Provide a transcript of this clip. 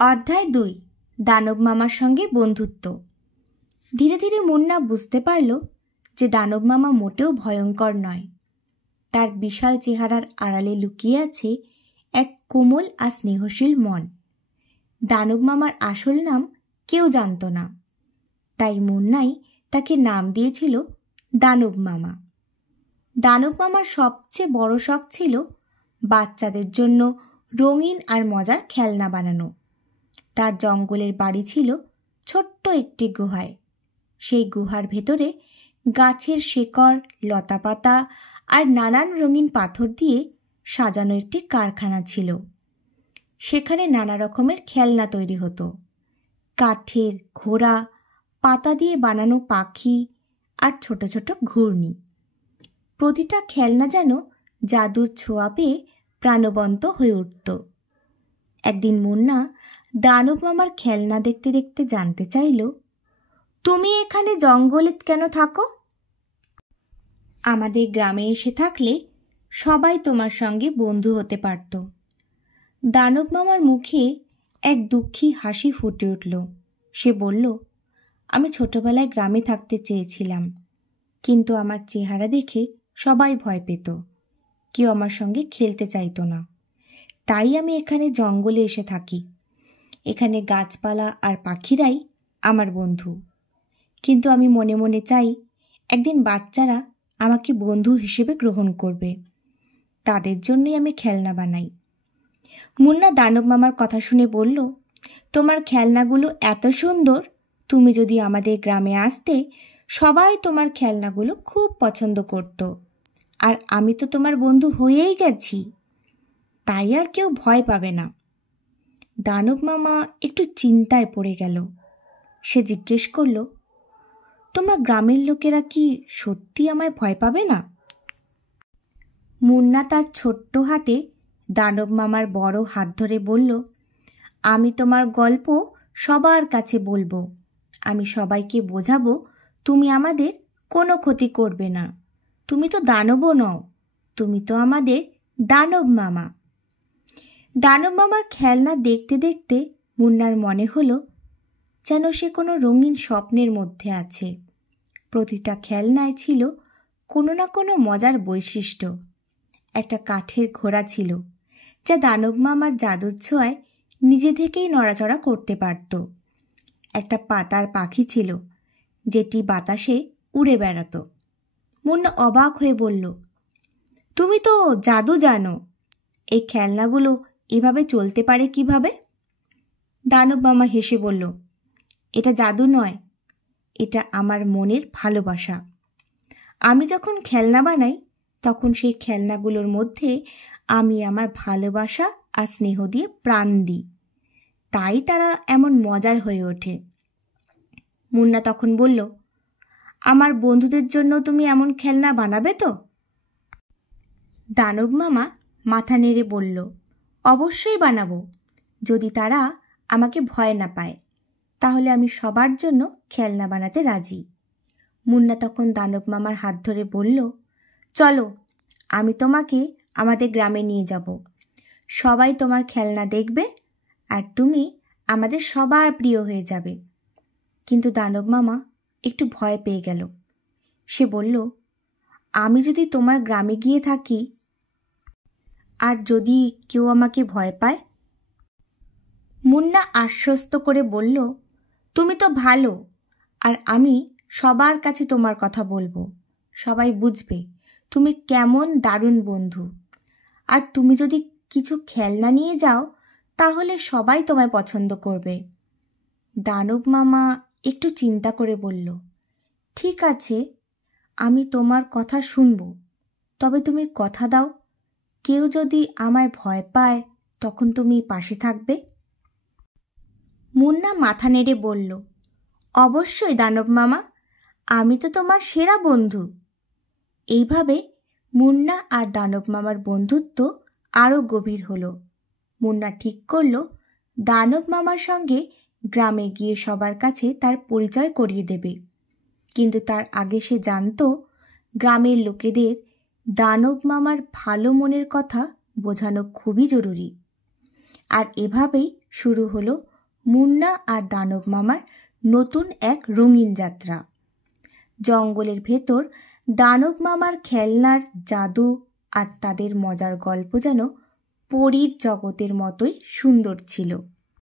অধ্যায় ২। দানব মামার সঙ্গে বন্ধুত্ব। ধীরে ধীরে মুন্না বুঝতে পারল যে দানব মামা মোটেও ভয়ঙ্কর নয়। তার বিশাল চেহারার আড়ালে লুকিয়ে আছে এক কোমল আর স্নেহশীল মন। দানব মামার আসল নাম কেউ জানত না, তাই মুন্নাই তাকে নাম দিয়েছিল দানব মামা। দানব মামার সবচেয়ে বড় শখ ছিল বাচ্চাদের জন্য রঙিন আর মজার খেলনা বানানো। তার জঙ্গলের বাড়ি ছিল ছোট্ট একটি গুহায়। সেই গুহার ভেতরে গাছের শেকড়, লতাপাতা আর নানান রঙিন পাথর দিয়ে সাজানো একটি কারখানা ছিল। সেখানে নানা রকমের খেলনা তৈরি হতো। কাঠের ঘোড়া, পাতা দিয়ে বানানো পাখি আর ছোট ছোট ঘূর্ণি। প্রতিটা খেলনা যেন জাদুর ছোঁয়া পেয়ে প্রাণবন্ত হয়ে উঠত। একদিন মুন্না দানব মামার খেলনা দেখতে দেখতে জানতে চাইল, তুমি এখানে জঙ্গলে কেন থাকো? আমাদের গ্রামে এসে থাকলে সবাই তোমার সঙ্গে বন্ধু হতে পারত। দানব মামার মুখে এক দুঃখী হাসি ফুটে উঠল। সে বলল, আমি ছোটবেলায় গ্রামে থাকতে চেয়েছিলাম, কিন্তু আমার চেহারা দেখে সবাই ভয় পেত। কেউ আমার সঙ্গে খেলতে চাইতো না, তাই আমি এখানে জঙ্গলে এসে থাকি। এখানে গাছপালা আর পাখিরাই আমার বন্ধু। কিন্তু আমি মনে মনে চাই একদিন বাচ্চারা আমাকে বন্ধু হিসেবে গ্রহণ করবে। তাদের জন্যই আমি খেলনা বানাই। মুন্না দানব মামার কথা শুনে বলল, তোমার খেলনাগুলো এত সুন্দর, তুমি যদি আমাদের গ্রামে আসতে সবাই তোমার খেলনাগুলো খুব পছন্দ করত। আর আমি তো তোমার বন্ধু হয়েই গেছি, তাই আর কেউ ভয় পাবে না। দানব মামা একটু চিন্তায় পড়ে গেল। সে জিজ্ঞেস করল, তোমার গ্রামের লোকেরা কি সত্যি আমায় ভয় পাবে না? মুন্না তার ছোট্ট হাতে দানব মামার বড় হাত ধরে বলল, আমি তোমার গল্প সবার কাছে বলবো। আমি সবাইকে বোঝাবো তুমি আমাদের কোনো ক্ষতি করবে না। তুমি তো দানবও নও, তুমি তো আমাদের দানব মামা। দানব মামার খেলনা দেখতে দেখতে মুন্নার মনে হলো যেন সে কোনো রঙিন স্বপ্নের মধ্যে আছে। প্রতিটা খেলনায় ছিল কোনো না কোনো মজার বৈশিষ্ট্য। একটা কাঠের ঘোড়া ছিল যা দানব মামার জাদুর ছোঁয়ায় নিজে থেকেই নড়াচড়া করতে পারত। একটা পাতার পাখি ছিল যেটি বাতাসে উড়ে বেড়াতো। মুন্না অবাক হয়ে বলল, তুমি তো জাদু জানো, এই খেলনাগুলো এভাবে চলতে পারে কিভাবে? দানব মামা হেসে বলল, এটা জাদু নয়, এটা আমার মনের ভালোবাসা। আমি যখন খেলনা বানাই তখন সেই খেলনাগুলোর মধ্যে আমি আমার ভালোবাসা আর স্নেহ দিয়ে প্রাণ দিই, তাই তারা এমন মজার হয়ে ওঠে। মুন্না তখন বলল, আমার বন্ধুদের জন্য তুমি এমন খেলনা বানাবে তো? দানব মামা মাথা নেড়ে বলল, অবশ্যই বানাবো, যদি তারা আমাকে ভয় না পায়। তাহলে আমি সবার জন্য খেলনা বানাতে রাজি। মুন্না তখন দানব মামার হাত ধরে বলল, চলো, আমি তোমাকে আমাদের গ্রামে নিয়ে যাব। সবাই তোমার খেলনা দেখবে আর তুমি আমাদের সবার প্রিয় হয়ে যাবে। কিন্তু দানব মামা একটু ভয় পেয়ে গেল। সে বলল, আমি যদি তোমার গ্রামে গিয়ে থাকি আর যদি কেউ আমাকে ভয় পায়? মুন্না আশ্বস্ত করে বলল, তুমি তো ভালো, আর আমি সবার কাছে তোমার কথা বলবো। সবাই বুঝবে তুমি কেমন দারুণ বন্ধু। আর তুমি যদি কিছু খেলনা নিয়ে যাও তাহলে সবাই তোমায় পছন্দ করবে। দানব মামা একটু চিন্তা করে বলল, ঠিক আছে, আমি তোমার কথা শুনব, তবে তুমি কথা দাও কেউ যদি আমায় ভয় পায় তখন তুমি পাশে থাকবে। মুন্না মাথা নেড়ে বলল, অবশ্যই দানব মামা, আমি তো তোমার সেরা বন্ধু। এইভাবে মুন্না আর দানব মামার বন্ধুত্ব আরও গভীর হলো। মুন্না ঠিক করল দানব মামার সঙ্গে গ্রামে গিয়ে সবার কাছে তার পরিচয় করিয়ে দেবে। কিন্তু তার আগে সে জানত গ্রামের লোকেদের দানব মামার ভালো মনের কথা বোঝানো খুবই জরুরি। আর এভাবেই শুরু হলো মুন্না আর দানব মামার নতুন এক রঙিন যাত্রা। জঙ্গলের ভেতর দানব মামার খেলনার জাদু আর তাদের মজার গল্প যেন পরীর জগতের মতোই সুন্দর ছিল।